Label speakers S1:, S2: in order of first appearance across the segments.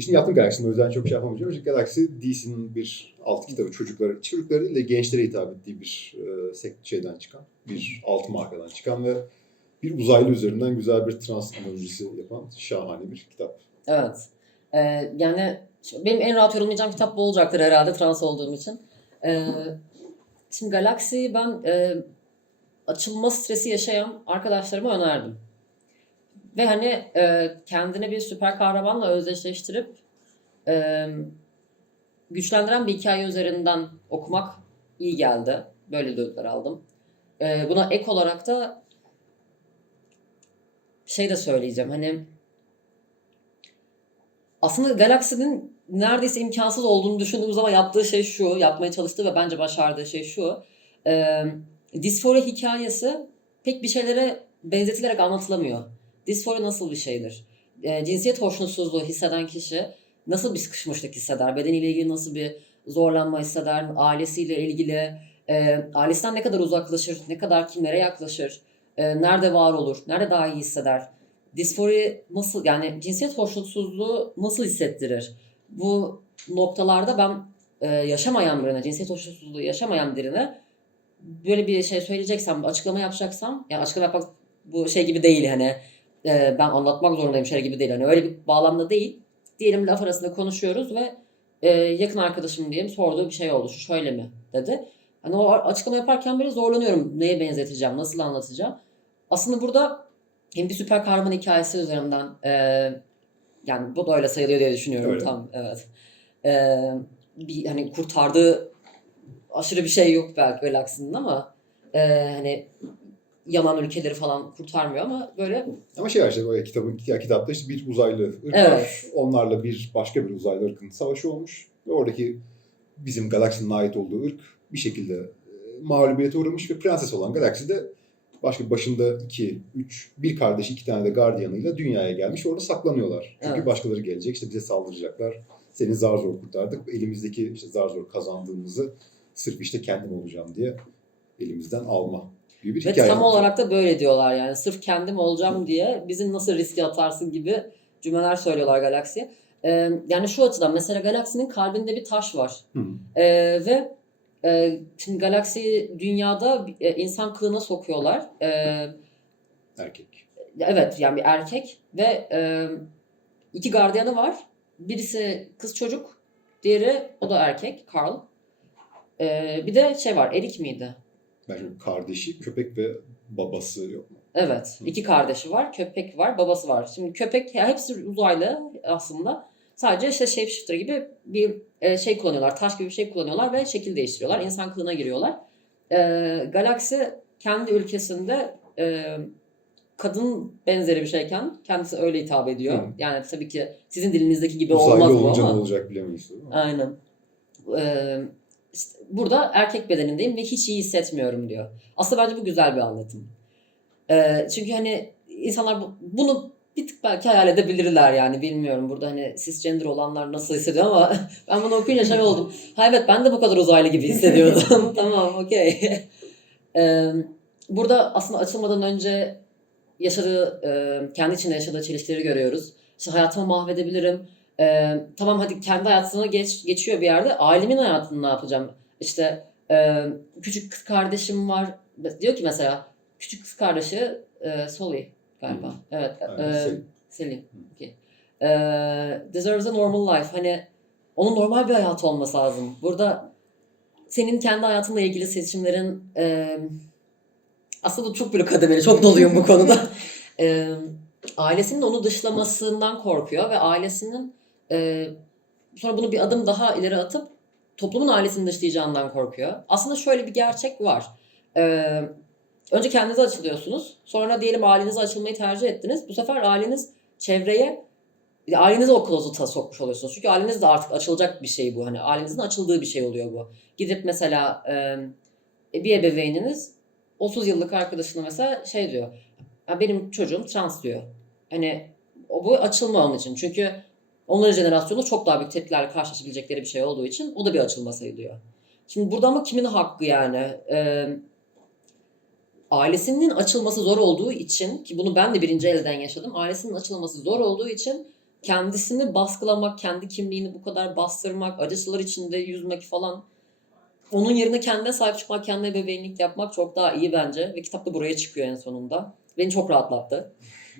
S1: Şimdi yaptım Galaxy'nin o yüzden çok şey yapamayacağım. Çünkü Galaxy DC'nin bir alt kitabı çocuklara, çocuklara değil de gençlere hitap ettiği bir e, şeyden çıkan, bir alt markadan çıkan ve bir uzaylı üzerinden güzel bir trans analojisi yapan şahane bir kitap.
S2: Evet. Ee, yani benim en rahat yorumlayacağım kitap bu olacaktır herhalde trans olduğum için. Ee, şimdi Galaxy'yi ben e, açılma stresi yaşayan arkadaşlarıma önerdim. Ve hani e, kendini bir süper kahramanla özdeşleştirip e, güçlendiren bir hikaye üzerinden okumak iyi geldi. Böyle duygular aldım. E, buna ek olarak da şey de söyleyeceğim. Hani aslında Galaxy'nin neredeyse imkansız olduğunu düşündüğümüz zaman yaptığı şey şu, yapmaya çalıştığı ve bence başardığı şey şu. E, disfori hikayesi pek bir şeylere benzetilerek anlatılamıyor. Disfori nasıl bir şeydir? E, cinsiyet hoşnutsuzluğu hisseden kişi nasıl bir sıkışmışlık hisseder? Bedeniyle ilgili nasıl bir zorlanma hisseder? Ailesiyle ilgili, e, ailesinden ne kadar uzaklaşır? Ne kadar kimlere yaklaşır? E, nerede var olur? Nerede daha iyi hisseder? Disfori nasıl yani cinsiyet hoşnutsuzluğu nasıl hissettirir? Bu noktalarda ben e, yaşamayan birine, cinsiyet hoşnutsuzluğu yaşamayan birine böyle bir şey söyleyeceksem, açıklama yapacaksam, yani açıklama yapmak bu şey gibi değil hani e, ben anlatmak zorundayım şey gibi değil. Hani öyle bir bağlamda değil. Diyelim laf arasında konuşuyoruz ve e, yakın arkadaşım diyelim sorduğu bir şey oldu. Şu şöyle mi dedi. Hani o açıklama yaparken böyle zorlanıyorum. Neye benzeteceğim, nasıl anlatacağım. Aslında burada hem bir süper kahraman hikayesi üzerinden e, yani bu da öyle sayılıyor diye düşünüyorum.
S1: Öyle.
S2: Tam evet. E, bir hani kurtardığı aşırı bir şey yok belki Galaxy'nin ama e, hani yanan ülkeleri falan kurtarmıyor ama böyle
S1: Ama şey var işte o kitabın ya kitapta işte bir uzaylı ırk var.
S2: Evet.
S1: Onlarla bir başka bir uzaylı ırkın savaşı olmuş. Ve oradaki bizim Galaxy'nin ait olduğu ırk bir şekilde e, mağlubiyete uğramış ve prenses olan Galaxy de başka başında iki, üç, bir kardeşi iki tane de gardiyanıyla dünyaya gelmiş. Orada saklanıyorlar. Çünkü
S2: Evet.
S1: başkaları gelecek işte bize saldıracaklar. Seni zar zor kurtardık. Elimizdeki işte zar zor kazandığımızı sırf işte kendim olacağım diye elimizden alma gibi bir
S2: ve
S1: hikaye.
S2: tam
S1: anlatıyor.
S2: olarak da böyle diyorlar yani sırf kendim olacağım diye bizim nasıl riske atarsın gibi cümleler söylüyorlar Galaxy'ye. E, yani şu açıdan mesela Galaxy'nin kalbinde bir taş var.
S1: Hı.
S2: E, ve e, şimdi Galaxy dünyada e, insan kılığına sokuyorlar. E,
S1: Erkek.
S2: Evet yani bir erkek ve e, iki gardiyanı var. Birisi kız çocuk, diğeri o da erkek, Carl. E, bir de şey var, Erik miydi?
S1: Bence kardeşi, köpek ve babası yok mu?
S2: Evet, iki kardeşi var, köpek var, babası var. Şimdi köpek, hepsi uzaylı aslında. Sadece işte shapeshifter gibi bir e, şey kullanıyorlar, taş gibi bir şey kullanıyorlar ve şekil değiştiriyorlar. İnsan kılığına giriyorlar. E, Galaxy kendi ülkesinde e, kadın benzeri bir şeyken kendisi öyle hitap ediyor.
S1: Hı.
S2: Yani tabii ki sizin dilinizdeki gibi
S1: Uzaylı
S2: olmaz bu
S1: olunca
S2: ama.
S1: ne olacak mi?
S2: Aynen. Ee, işte burada erkek bedenindeyim ve hiç iyi hissetmiyorum diyor. Aslında bence bu güzel bir anlatım. Ee, çünkü hani insanlar bu- bunu bir tık belki hayal edebilirler yani bilmiyorum burada hani cisgender olanlar nasıl hissediyor ama ben bunu okuyunca şey oldum. Ha evet ben de bu kadar uzaylı gibi hissediyordum. tamam okey. Ee, burada aslında açılmadan önce yaşadığı, e, kendi içinde yaşadığı çelişkileri görüyoruz. İşte hayatımı mahvedebilirim. Ee, tamam hadi kendi hayatına geç, geçiyor bir yerde. Ailemin hayatını ne yapacağım? İşte e, küçük kız kardeşim var. Diyor ki mesela küçük kız kardeşi e, Soli galiba.
S1: Hı.
S2: Evet. E,
S1: Selin.
S2: Okay. E, deserves a normal life. Hani onun normal bir hayatı olması lazım. Burada senin kendi hayatınla ilgili seçimlerin e, aslında çok böyle kademeli, çok doluyum bu konuda. E, ailesinin onu dışlamasından korkuyor ve ailesinin e, sonra bunu bir adım daha ileri atıp toplumun ailesini dışlayacağından korkuyor. Aslında şöyle bir gerçek var. E, önce kendinize açılıyorsunuz. Sonra diyelim ailenize açılmayı tercih ettiniz. Bu sefer aileniz çevreye ailenizi o klozuta sokmuş oluyorsunuz. Çünkü aileniz de artık açılacak bir şey bu. Hani ailenizin açıldığı bir şey oluyor bu. Gidip mesela e, bir ebeveyniniz 30 yıllık arkadaşına mesela şey diyor. "Ya benim çocuğum trans diyor. Hani o bu açılma onun için. Çünkü onların jenerasyonu çok daha büyük tepkilerle karşılaşabilecekleri bir şey olduğu için o da bir açılma sayılıyor. Şimdi burada ama kimin hakkı yani? Ee, ailesinin açılması zor olduğu için ki bunu ben de birinci elden yaşadım. Ailesinin açılması zor olduğu için kendisini baskılamak, kendi kimliğini bu kadar bastırmak, acılar içinde yüzmek falan onun yerine kendine sahip çıkmak, kendine bebeğinlik yapmak çok daha iyi bence. Ve kitap da buraya çıkıyor en sonunda. Beni çok rahatlattı.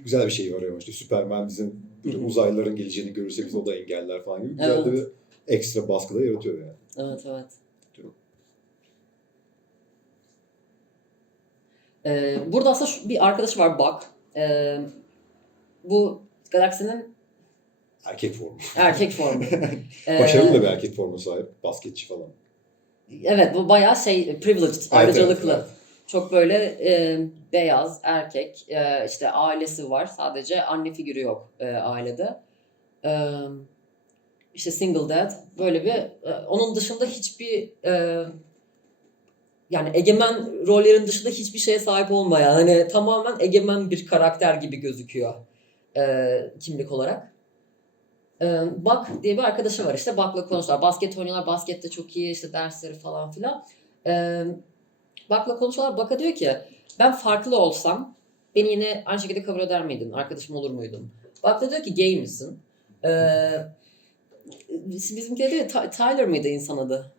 S1: Güzel bir şey var ya işte Superman bizim böyle uzaylıların geleceğini görürse biz o da engeller falan gibi. Güzel
S2: Evet.
S1: bir ekstra baskı da yaratıyor yani.
S2: Evet evet. Ee, burada aslında şu- bir arkadaşı var Buck. Ee, bu galaksinin
S1: Erkek formu.
S2: erkek formu. Ee,
S1: Başarılı da bir erkek formu sahip. Basketçi falan.
S2: Evet bu bayağı şey privileged, ayrıcalıklı.
S1: evet, evet.
S2: Çok böyle e, beyaz, erkek, e, işte ailesi var. Sadece anne figürü yok e, ailede. E, işte single dad. Böyle bir, e, onun dışında hiçbir e, yani egemen rollerin dışında hiçbir şeye sahip olmayan, hani tamamen egemen bir karakter gibi gözüküyor e, kimlik olarak. E, Buck diye bir arkadaşı var işte. Buck'la konuşuyorlar. Basket oynuyorlar. Baskette çok iyi işte dersleri falan filan. E, Buck'la konuşuyorlar. Buck'a diyor ki ben farklı olsam beni yine aynı şekilde kabul eder miydin? Arkadaşım olur muydun? Buck da diyor ki gay misin? E, bizimki de Tyler mıydı insan adı?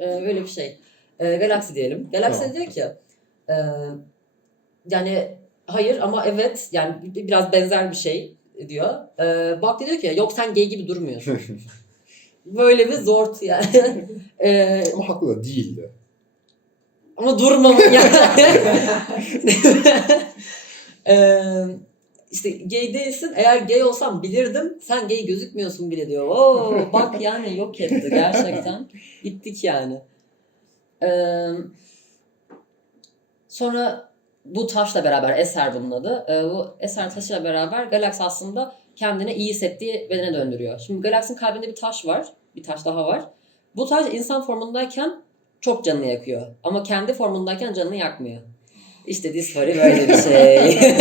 S2: E, böyle bir şey. E, Galaxy diyelim. Galaxy
S1: Tamam.
S2: diyor ki e, yani hayır ama evet yani bi- biraz benzer bir şey diyor. E, Buck da diyor ki yok sen gay gibi durmuyorsun. Böyle bir zort yani. E,
S1: Ama haklı da değildi.
S2: Ama durmam yani. Eee işte gay değilsin. Eğer gay olsam bilirdim. Sen gay gözükmüyorsun bile diyor. Oo bak yani yok etti gerçekten. Gittik yani. Eee, sonra bu taşla beraber Eser bunun adı. Eee, bu Eser taşıyla beraber Galax aslında kendini iyi hissettiği bedene döndürüyor. Şimdi Galax'in kalbinde bir taş var. Bir taş daha var. Bu taş insan formundayken çok canını yakıyor. Ama kendi formundayken canını yakmıyor. İşte disfori böyle bir şey.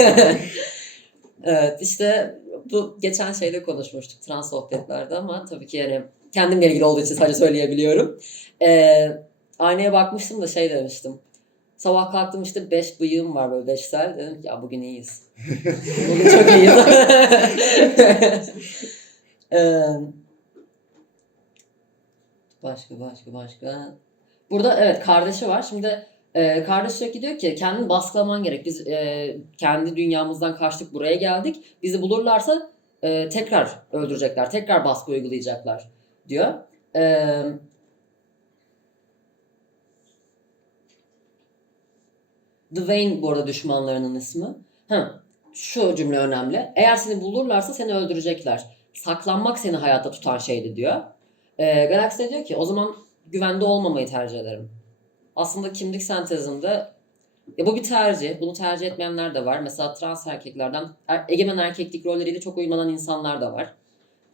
S2: evet işte bu geçen şeyde konuşmuştuk trans sohbetlerde ama tabii ki yani kendimle ilgili olduğu için sadece söyleyebiliyorum. Ee, aynaya bakmıştım da şey demiştim. Sabah kalktım işte beş bıyığım var böyle beşsel. Dedim ki ya bugün iyiyiz. bugün çok iyiyiz. Ee, başka başka başka. Burada evet kardeşi var. Şimdi e, kardeşi sürekli diyor ki kendini baskılaman gerek. Biz e, kendi dünyamızdan kaçtık buraya geldik. Bizi bulurlarsa e, tekrar öldürecekler. Tekrar baskı uygulayacaklar diyor. E, Dwayne bu arada düşmanlarının ismi. Ha, şu cümle önemli. Eğer seni bulurlarsa seni öldürecekler. Saklanmak seni hayatta tutan şeydi diyor. E, Galaxy diyor ki o zaman güvende olmamayı tercih ederim. Aslında kimlik sentezinde ya bu bir tercih. Bunu tercih etmeyenler de var. Mesela trans erkeklerden er- egemen erkeklik rolleriyle çok uymanan insanlar da var.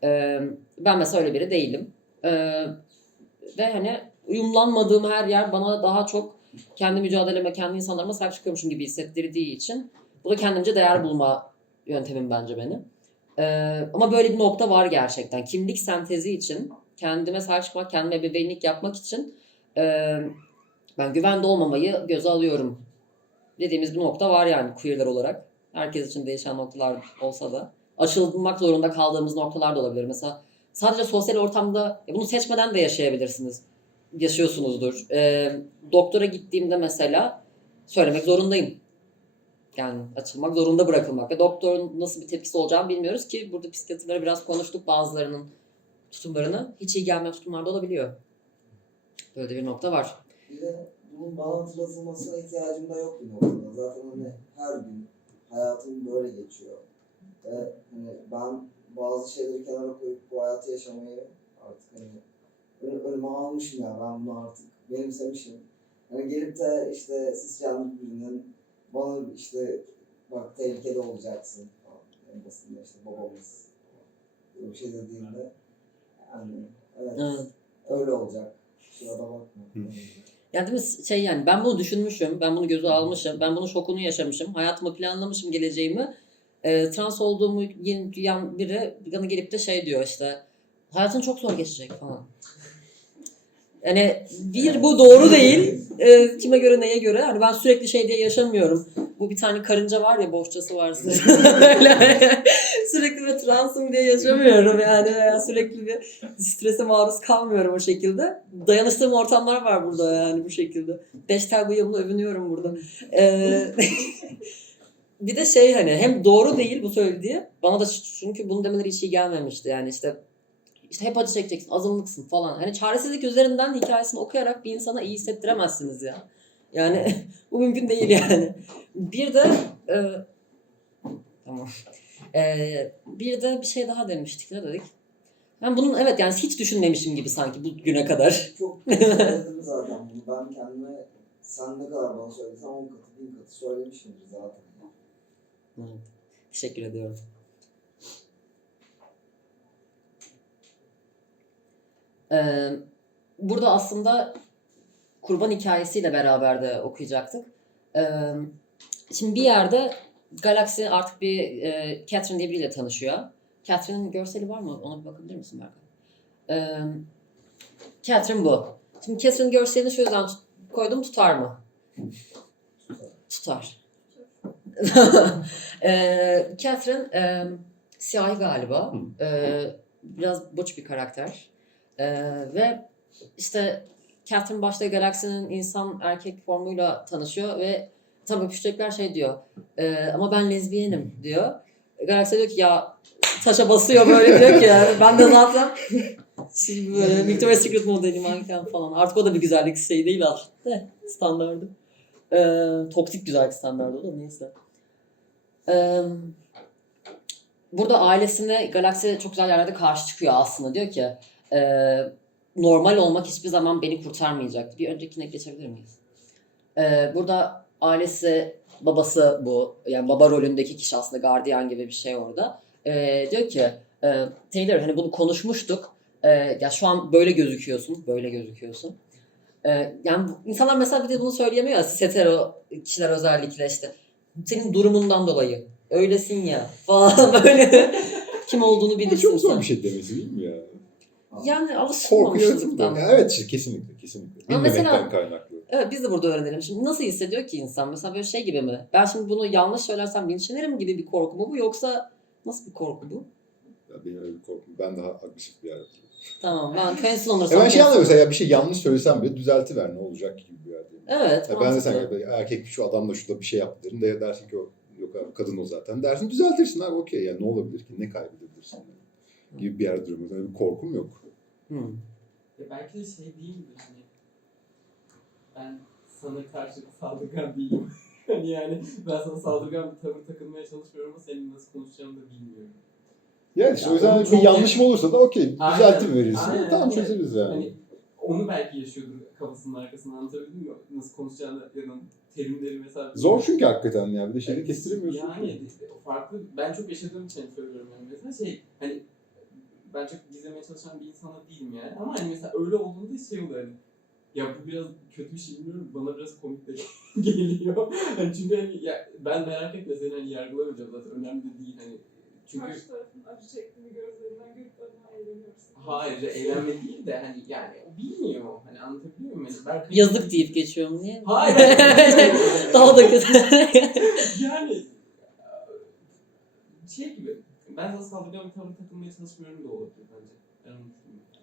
S2: Ee, ben mesela öyle biri değilim. Ee, ve hani uyumlanmadığım her yer bana daha çok kendi mücadeleme, kendi insanlarıma sahip çıkıyormuşum gibi hissettirdiği için bu da kendimce değer bulma yöntemim bence benim. Ee, ama böyle bir nokta var gerçekten. Kimlik sentezi için kendime sahip çıkmak, kendime bebeğinlik yapmak için e, ben güvende olmamayı göze alıyorum dediğimiz bir nokta var yani queerler olarak. Herkes için değişen noktalar olsa da. Açılmak zorunda kaldığımız noktalar da olabilir. Mesela sadece sosyal ortamda bunu seçmeden de yaşayabilirsiniz. Yaşıyorsunuzdur. Ee, doktora gittiğimde mesela söylemek zorundayım. Yani açılmak zorunda bırakılmak. Ve doktorun nasıl bir tepkisi olacağını bilmiyoruz ki burada psikiyatrları biraz konuştuk bazılarının tutumlarını. Hiç iyi gelmeyen tutumlar da olabiliyor. Böyle bir nokta var.
S3: Bir de bunun bana hatırlatılmasına ihtiyacım da yok bir noktada. Zaten hani her gün hayatım böyle geçiyor. Ve hani ben bazı şeyleri kenara koyup bu hayatı yaşamayı artık hani ön- önüme almışım ya ben bunu artık benimsemişim. Hani gelip de işte sisyanlık birinin bana işte bak tehlikede olacaksın falan. En basitinden işte babamız. Böyle bir şey dediğinde yani evet,
S2: Evet.
S3: öyle olacak. Şurada bakma.
S2: Yani değil mi? Şey yani ben bunu düşünmüşüm, ben bunu göze almışım, ben bunun şokunu yaşamışım, hayatımı planlamışım geleceğimi. Ee, trans olduğumu yeni duyan biri bana gelip de şey diyor işte hayatın çok zor geçecek falan. Yani bir bu doğru değil. Ee, kime göre neye göre. Hani ben sürekli şey diye yaşamıyorum. Bu bir tane karınca var ya bohçası var Öyle. sürekli bir transım diye yaşamıyorum yani. Veya sürekli bir strese maruz kalmıyorum o şekilde. Dayanıştığım ortamlar var burada yani bu şekilde. Beş tel bıyığımla övünüyorum burada. Ee, bir de şey hani hem doğru değil bu söylediği. Bana da çünkü bunu demeleri hiç iyi gelmemişti. Yani işte işte hep acı çekeceksin, azınlıksın falan. Hani çaresizlik üzerinden hikayesini okuyarak bir insana iyi hissettiremezsiniz ya. Yani bu mümkün değil yani. Bir de e, tamam. E, bir de bir şey daha demiştik. Ne dedik? Ben bunun evet yani hiç düşünmemişim gibi sanki bu güne kadar.
S3: Çok söyledim zaten bunu. Ben kendime sen ne kadar bana söylesen 10 katı, 1000 katı söylemişimdir zaten.
S2: Evet. Teşekkür ediyorum. Ee, burada aslında kurban hikayesiyle beraber de okuyacaktık. Ee, şimdi bir yerde Galaxy artık bir e, Catherine diye biriyle tanışıyor. Catherine'in görseli var mı? Ona bir bakabilir misin Berkay? Ee, Catherine bu. Şimdi Catherine'in görselini şu yüzden tut- koydum tutar mı? Tutar. Ee, Catherine e, siyahi galiba. Biraz boç bir karakter. Ve işte Catherine başta Galaxy'nin insan erkek formuyla tanışıyor ve tabii öpüşecekler şey diyor. "Ee, ama ben lezbiyenim diyor. Galaxy diyor ki ya taşa basıyor böyle diyor ki yani ben de zaten şimdi böyle Victoria's Secret modeli manken falan. Artık o da bir güzellik şeyi değil aslında. Standardı. Ee, toksik güzellik standardı o da neyse. Ee, burada ailesine Galaxy çok güzel yerlerde karşı çıkıyor aslında. Diyor ki e, normal olmak hiçbir zaman beni kurtarmayacaktı. Bir öncekine geçebilir miyiz? Ee, burada ailesi, babası bu. Yani baba rolündeki kişi aslında gardiyan gibi bir şey orada. Ee, diyor ki e, Taylor hani bunu konuşmuştuk. Ee, ya şu an böyle gözüküyorsun. Böyle gözüküyorsun. Ee, yani insanlar mesela bir de bunu söyleyemiyor ya. Setero kişiler özellikle işte. Senin durumundan dolayı. Öylesin ya falan böyle. Kim olduğunu bilirsin
S1: çok zor
S2: sen.
S1: bir şey demesi değil mi ya?
S2: Yani alışılmamışlıktan.
S1: yaratımda. Ya evet kesinlikle kesinlikle. Bilmemekten
S2: mesela-
S1: kaynaklı.
S2: Evet biz de burada öğrenelim. Şimdi nasıl hissediyor ki insan? Mesela böyle şey gibi mi? Ben şimdi bunu yanlış söylersem linçlenirim gibi bir korku mu bu yoksa nasıl bir korku bu?
S1: Ya benim öyle bir korkum. Ben daha agresif bir yaratıyorum.
S2: Tamam ben cancel olursam...
S1: Ben şey anlıyorum mesela ya bir şey yanlış söylesem bile düzeltiver ne olacak gibi bir yerdeyim.
S2: Evet.
S1: Ya ben de sen erkek şu adam da şurada bir şey yaptı derim de dersin ki o yok abi kadın o zaten. Dersin düzeltirsin abi okey ya ne olabilir ki ne kaybedebilirsin yani. Gibi bir yerde duruyorum. Öyle bir korkum yok.
S2: Hmm.
S4: Ya belki de şey değil mi hani ben sana karşı saldırgan değilim. hani yani ben sana saldırgan bir tavır takılmaya çalışmıyorum ama senin nasıl konuşacağını da bilmiyorum.
S1: Yani işte
S4: Ya
S1: o yüzden bir yanlışım olursa da okey
S4: Aynen,
S1: düzeltim verirsin.
S4: aynen,
S1: tamam
S4: aynen.
S1: çözeriz yani.
S4: Hani onu belki yaşıyordur kafasının arkasında anlatabildim mi? Nasıl konuşacağını ya da terimleri mesela.
S1: Zor çünkü hakikaten ya. Bir de şeyi kestiremiyorsun.
S4: Yani farklı ben çok yaşadığım için söylüyorum yani mesela şey hani ben çok gizlemeye çalışan bir insan da değilim yani ama hani mesela öyle olduğunda şey oluyor hani ya bu biraz kötü bir şey bilmiyorum bana biraz komik de geliyor. Hani çünkü hani ya, ben merak etme seni hani yargılamayacağım zaten önemli de değil hani çünkü
S5: Karşı tarafın acı çektiğini gözlerinden görüp adına eğleniyorsun.
S4: hayır eğlenme değil de hani yani o bilmiyor hani anlatabiliyor muyum? Berkay-
S2: Yazık deyip geçiyorum niye?
S4: Hayır.
S2: Daha da kötü.
S4: yani ben sana saldırgan bir tavır takılmaya çalışmıyorum da olabilir bence. Ben onu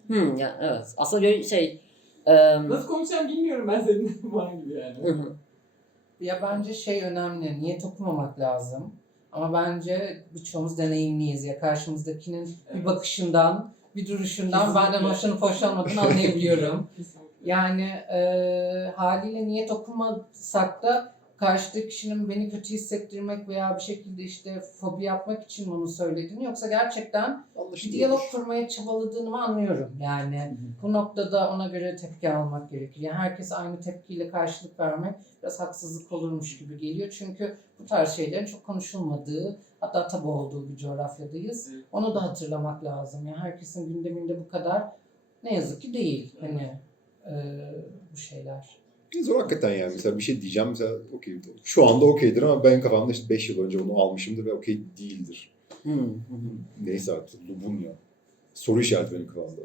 S4: düşünüyorum.
S2: hmm, ya, evet. Aslında böyle şey... em,
S4: Nasıl konuşacağım bilmiyorum ben senin var gibi yani.
S2: hı hı.
S6: Ya bence şey önemli, niyet okumamak lazım. Ama bence birçoğumuz deneyimliyiz ya karşımızdakinin bir
S4: Evet.
S6: bakışından, bir duruşundan
S4: Kesinlikle.
S6: benden hoşlanıp hoşlanmadığını anlayabiliyorum.
S4: Kesinlikle.
S6: Yani e, haliyle niyet okumasak da karşıdaki kişinin beni kötü hissettirmek veya bir şekilde işte fobi yapmak için bunu söylediğini yoksa gerçekten bir diyalog kurmaya çabaladığını anlıyorum. Yani bu noktada ona göre tepki almak gerekir. Yani herkes aynı tepkiyle karşılık vermek biraz haksızlık olurmuş gibi geliyor. Çünkü bu tarz şeylerin çok konuşulmadığı, hatta tabu olduğu bir coğrafyadayız.
S4: Evet.
S6: Onu da hatırlamak lazım. Yani herkesin gündeminde bu kadar ne yazık ki değil. Hani e, bu şeyler.
S1: Zor hakikaten yani. Mesela bir şey diyeceğim mesela okey. Şu anda okeydir ama ben kafamda işte 5 yıl önce onu almışımdır ve okey değildir.
S2: Hı.
S1: Neyse artık bu bu ya. Soru işareti benim kafamda.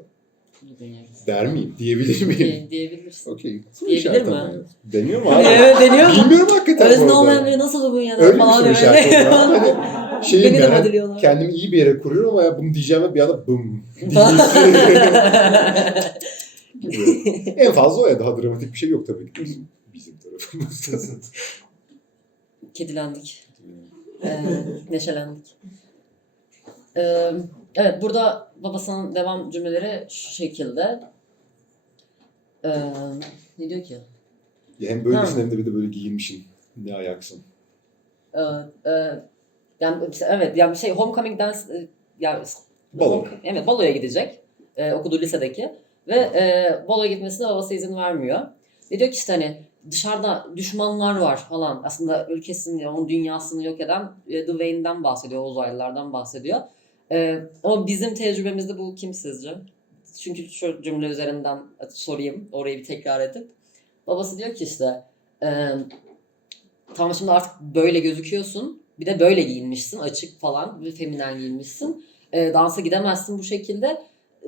S1: Der miyim? Diyebilir miyim?
S2: Diye- diyebilirsin.
S1: Okey. Soru
S2: Diyebilir
S1: işareti
S2: mi?
S1: ama ya. Deniyor mu abi?
S2: Evet deniyor mu?
S1: Bilmiyorum hakikaten
S2: Özne
S1: bu arada.
S2: olmayan biri nasıl bu yana
S1: Öyle bir
S2: falan
S1: soru
S2: böyle.
S1: işareti oluyor. Hani şeyim
S2: Beni de
S1: yani,
S2: modeliyorlar.
S1: kendimi iyi bir yere kuruyorum ama ya bunu diyeceğime bir anda bım. gibi. en fazla o ya daha dramatik bir şey yok tabii ki. Bizim tarafımızda.
S2: Kedilendik. Ee, neşelendik. Ee, evet burada babasının devam cümleleri şu şekilde. Ee, ne diyor ki?
S1: ya hem böylesin
S2: Ha.
S1: hem de bir de böyle giyinmişsin. Ne ayaksın.
S2: Ee, e, yani evet yani şey homecoming dance e, yani
S1: Balo.
S2: home- evet baloya gidecek. E, okuduğu lisedeki ve e, baloya gitmesine babası izin vermiyor. Ve diyor ki işte hani dışarıda düşmanlar var falan. Aslında ülkesini, onun dünyasını yok eden e, Dwayne'den bahsediyor, uzaylılardan bahsediyor. E, ama bizim tecrübemizde bu kim sizce? Çünkü şu cümle üzerinden sorayım, orayı bir tekrar edip. Babası diyor ki işte e, tamam şimdi artık böyle gözüküyorsun. Bir de böyle giyinmişsin açık falan ve feminen giyinmişsin. E, dansa gidemezsin bu şekilde.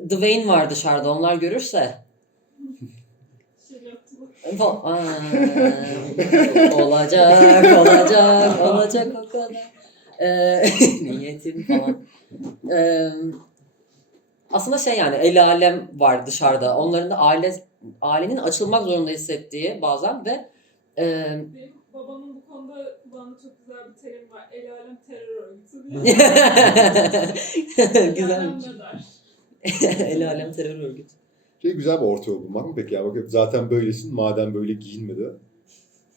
S2: Dwayne var dışarıda onlar görürse
S5: Şey
S2: Aa, olacak, olacak, olacak o kadar. Ee, niyetim falan. Ee, aslında şey yani el alem var dışarıda. Onların da aile ailenin açılmak zorunda hissettiği bazen ve e,
S5: Benim babamın bu konuda kullandığı çok güzel bir terim var. El alem terör örgütü diye.
S2: güzelmiş. El alem terör örgütü.
S1: Şey güzel bir orta yol bulmak mı peki ya? Bak zaten böylesin madem böyle giyinme de.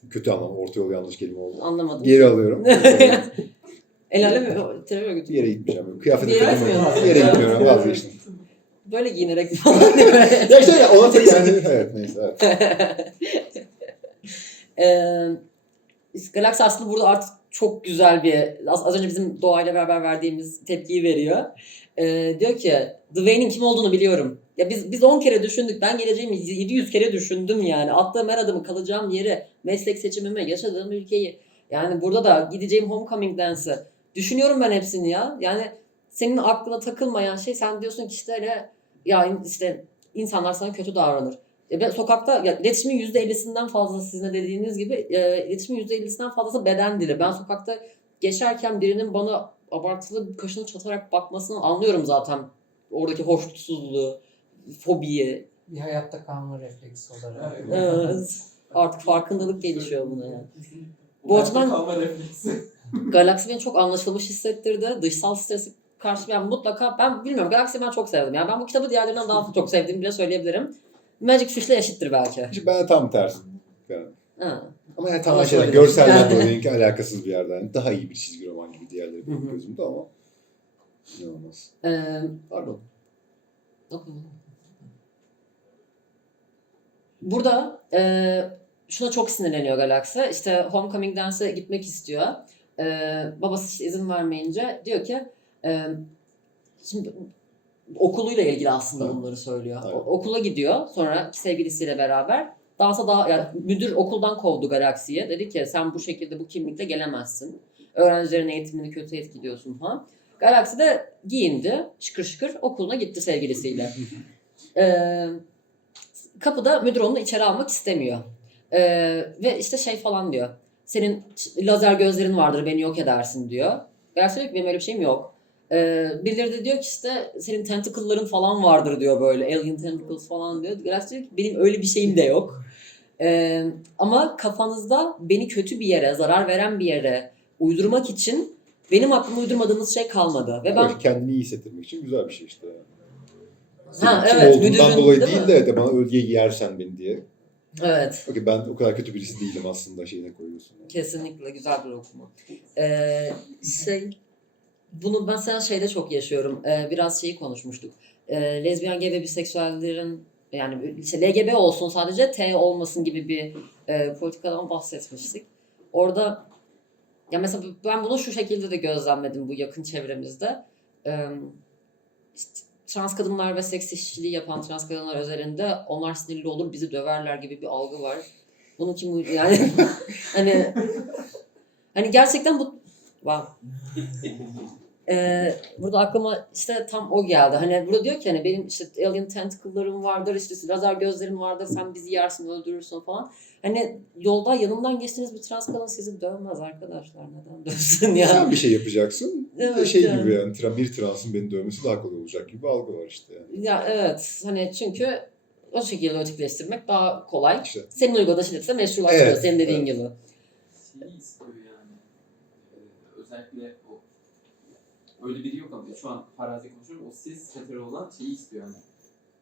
S1: Kötü anlam, orta yol yanlış kelime oldu.
S2: Anlamadım.
S1: Geri alıyorum.
S2: El alem terör örgütü.
S1: bir yere gitmeyeceğim. Kıyafet
S2: Bir yere
S1: takımı.
S2: gitmiyorsun.
S1: Bir yere gitmiyorum vazgeçtim.
S2: Böyle giyinerek falan değil mi?
S1: ya işte ya, ona tabii yani evet neyse evet.
S2: Ee, Galaxy aslında burada artık çok güzel bir, az, az önce bizim doğayla beraber verdiğimiz tepkiyi veriyor. Ee, diyor ki, Dwayne'in kim olduğunu biliyorum. Ya biz biz 10 kere düşündük, ben geleceğimi 700 kere düşündüm yani. Attığım her adımı, kalacağım yeri, meslek seçimimi, yaşadığım ülkeyi. Yani burada da gideceğim homecoming dance'ı. Düşünüyorum ben hepsini ya. Yani senin aklına takılmayan şey, sen diyorsun ki işte öyle, ya işte insanlar sana kötü davranır. Ya ben sokakta ya iletişimin %50'sinden fazlası sizin de dediğiniz gibi e, iletişimin %50'sinden fazlası beden dili. Ben sokakta geçerken birinin bana abartılı kaşını çatarak bakmasını anlıyorum zaten. Oradaki hoşnutsuzluğu, fobiyi.
S6: Bir hayatta kalma refleksi olarak.
S2: Evet. Artık farkındalık gelişiyor buna yani. Bu açıdan. Galaxy beni çok anlaşılmış hissettirdi. Dışsal stresi karşı yani mutlaka ben bilmiyorum Galaxy'yi ben çok sevdim. Yani ben bu kitabı diğerlerinden daha çok sevdiğimi bile söyleyebilirim. Magic Fish'le eşittir belki.
S1: İşte ben de tam tersi. Yani.
S2: Ha.
S1: Ama yani tamamen
S2: olabilir?
S1: görselden dolayı alakasız bir yerden. Yani daha iyi bir çizgi roman gibi diğerleri benim gözümde ama inanılmaz.
S2: Ee,
S1: Pardon.
S2: Burada e, şuna çok sinirleniyor Galaxy. İşte Homecoming Dance'e gitmek istiyor. E, babası işte izin vermeyince diyor ki e, şimdi okuluyla ilgili aslında
S1: Evet.
S2: bunları söylüyor.
S1: Evet.
S2: O- okula gidiyor sonra sevgilisiyle beraber. Dansa daha yani müdür okuldan kovdu Galaxy'ye. Dedi ki sen bu şekilde bu kimlikle gelemezsin. Öğrencilerin eğitimini kötü etkiliyorsun falan. Galaxy de giyindi. Şıkır şıkır okuluna gitti sevgilisiyle. Eee kapıda müdür onu içeri almak istemiyor. Ee, ve işte şey falan diyor. Senin lazer gözlerin vardır beni yok edersin diyor. Galaxy diyor ki benim öyle bir şeyim yok. Ee, birileri de diyor ki işte senin tentacle'ların falan vardır diyor böyle. Alien tentacles falan diyor. Galaxy diyor ki benim öyle bir şeyim de yok. Ee, ama kafanızda beni kötü bir yere, zarar veren bir yere uydurmak için benim aklıma uydurmadığınız şey kalmadı. Ve ben
S1: Evet, kendini iyi hissettirmek için güzel bir şey işte.
S2: Ha,
S1: kim
S2: evet,
S1: olduğundan
S2: müdürün,
S1: dolayı
S2: değil
S1: değil, de, de bana öl diye yersen beni diye.
S2: evet
S1: Okey ben o kadar kötü birisi değilim aslında şeyine koyuyorsun. Yani.
S2: Kesinlikle güzel bir okuma. Ee, şey, bunu ben sen şeyde çok yaşıyorum. Ee, biraz şeyi konuşmuştuk. Ee, lezbiyen, gay ve biseksüellerin yani işte LGB olsun sadece T olmasın gibi bir e, politikadan bahsetmiştik. Orada ya mesela ben bunu şu şekilde de gözlemledim bu yakın çevremizde. Ee, işte trans kadınlar ve seks işçiliği yapan trans kadınlar özelinde onlar sinirli olur bizi döverler gibi bir algı var. Bunu kim uydu yani hani hani gerçekten bu wow. Ee, burada aklıma işte tam o geldi. Hani burada diyor ki hani benim işte alien tentacle'larım vardır, işte lazer gözlerim vardır, sen bizi yersin, öldürürsün falan. Hani yolda yanından geçtiğiniz bir trans kadın sizi dövmez arkadaşlar. Neden dövsün ya?
S1: Sen bir şey yapacaksın.
S2: Evet,
S1: şey
S2: yani.
S1: gibi yani bir transın beni dövmesi daha kolay olacak gibi algı var işte yani.
S2: Ya evet hani çünkü o şekilde ötekileştirmek daha kolay.
S1: İşte
S2: Senin uyguladığı şiddeti de meşrulaştırıyor
S1: Evet,
S2: senin dediğin
S1: evet.
S2: gibi.
S4: şeyi istiyor yani. Ee, özellikle o öyle biri yok ama şu an farazi konuşuyorum. O cis hetero olan şeyi istiyor yani.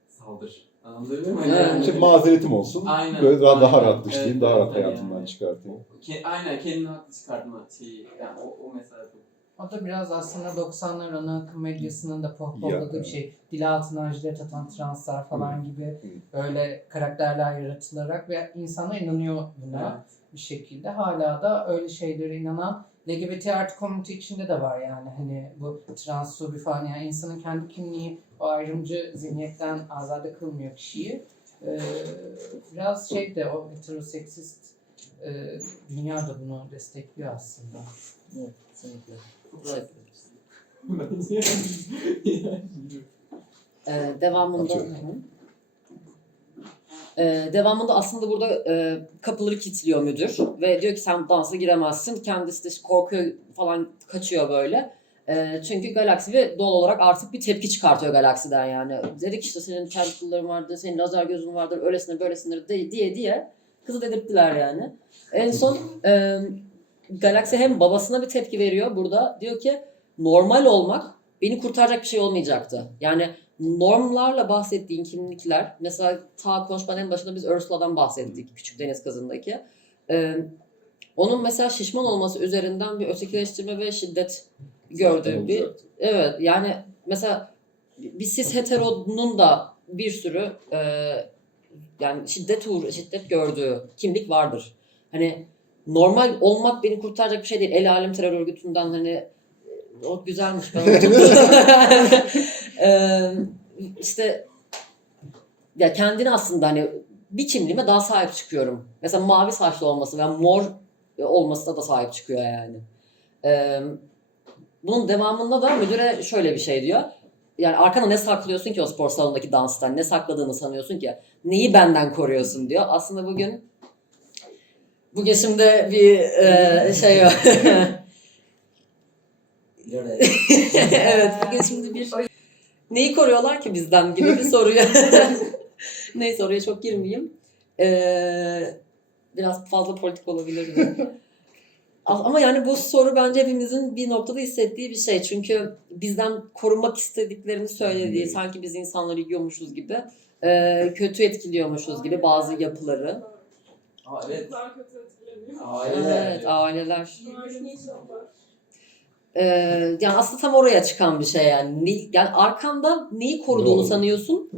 S4: Saldır. Anladın mı? Yani,
S1: işte mazeretim olsun.
S4: Aynen,
S1: Böyle daha, daha
S4: aynen.
S1: rahat dışlayayım,
S4: Evet,
S1: daha rahat
S4: evet,
S1: hayatımdan
S4: yani.
S1: çıkartayım.
S4: Ke- aynen kendini haklı çıkartma şeyi. Yani o, o mesela çok
S6: O da biraz aslında 90'lar ana akım medyasının da pohpohladığı bir şey. Dil altına jilet atan translar falan gibi
S1: Hı.
S6: böyle karakterler yaratılarak ve insanlar inanıyor buna bir şekilde. Hala da öyle şeylere inanan LGBT artı community içinde de var yani hani bu transfobi falan yani insanın kendi kimliği o ayrımcı zihniyetten azade kılmıyor kişiyi. Ee, biraz şey de o heteroseksist e, dünya da bunu destekliyor aslında.
S3: Evet, kesinlikle.
S4: yani.
S2: Ee, devamında
S1: Atıyorum.
S2: Ee, devamında aslında burada e, kapıları kilitliyor müdür ve diyor ki sen dansa giremezsin. Kendisi de korkuyor falan kaçıyor böyle. E, çünkü galaksi bir doğal olarak artık bir tepki çıkartıyor galaksiden yani. Dedik işte senin tentacle'ların vardır, senin lazer gözün vardır, öylesine böylesine de, diye diye kızı dedirttiler yani. En son e, galaksi hem babasına bir tepki veriyor burada. Diyor ki normal olmak beni kurtaracak bir şey olmayacaktı. Yani normlarla bahsettiğin kimlikler, mesela ta konuşmanın en başında biz Ursula'dan bahsettik, Küçük Deniz Kızı'ndaki. Ee, onun mesela şişman olması üzerinden bir ötekileştirme ve şiddet gördüğü bir... Evet yani mesela bir cis heteronun da bir sürü e, yani şiddet uğra şiddet gördüğü kimlik vardır. Hani normal olmak beni kurtaracak bir şey değil. El alem terör örgütünden hani e, o güzelmiş ben Eee işte ya kendini aslında hani bir kimliğime daha sahip çıkıyorum. Mesela mavi saçlı olması ve mor olmasına da sahip çıkıyor yani. Bunun devamında da müdüre şöyle bir şey diyor. Yani arkana ne saklıyorsun ki o spor salonundaki danstan? Ne sakladığını sanıyorsun ki? Neyi benden koruyorsun diyor. Aslında bugün bugün şimdi bir eee, şey var. Evet bugün şimdi bir neyi koruyorlar ki bizden gibi bir soruya neyse oraya çok girmeyeyim. Ee, biraz fazla politik olabilir. Ama yani bu soru bence hepimizin bir noktada hissettiği bir şey. Çünkü bizden korumak istediklerini söylediği,
S1: Hmm.
S2: sanki biz insanları yiyormuşuz gibi, e, kötü etkiliyormuşuz gibi bazı yapıları.
S4: Aa, evet.
S5: Çocuklar kötü etkileniyor.
S4: Aileler.
S2: Evet, aileler.
S5: İnşallah.
S2: Ee, yani aslında tam oraya çıkan bir şey yani. Ne, yani arkanda neyi koruduğunu
S1: Doğru.
S2: sanıyorsun.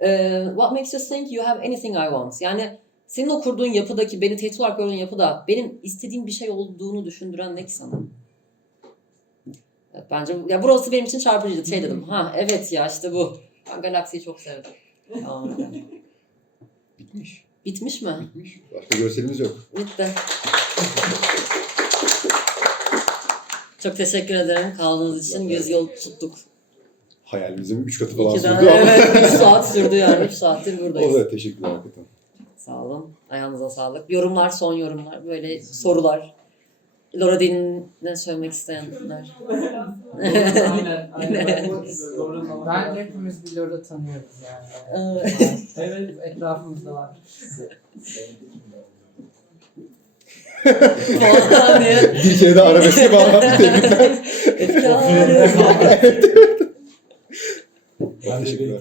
S2: Ee, what makes you think you have anything I want? Yani senin o kurduğun yapıdaki, beni tehdit olarak gördüğün yapıda benim istediğim bir şey olduğunu düşündüren ne ki sana? Evet, bence ya burası benim için çarpıcıydı. Şey dedim, ha evet ya işte bu. Ben Galaxy'yi çok sevdim. Tamam.
S1: Bitmiş.
S2: Bitmiş mi?
S1: Bitmiş. Başka görselimiz yok.
S2: Bitti. Çok teşekkür ederim kaldığınız için. Yüz yıl tuttuk.
S1: Hayalimizin 3 katı falan
S2: İki
S1: sürdü
S2: tane,
S1: ama.
S2: evet 3 saat sürdü yani 3 saattir buradayız.
S1: o da teşekkürler hakikaten.
S2: Sağ olun. Ayağınıza sağlık. Yorumlar, son yorumlar, böyle sorular. Laura Din'in ne söylemek isteyenler.
S4: aynen. Aynen.
S6: Bence hepimiz bir Lora tanıyoruz yani.
S2: Evet.
S6: Etrafımızda var.
S2: Falan diye.
S1: Bir kere de arabeske bağlandık tebrikler.
S2: Efkarım.
S1: Teşekkürler.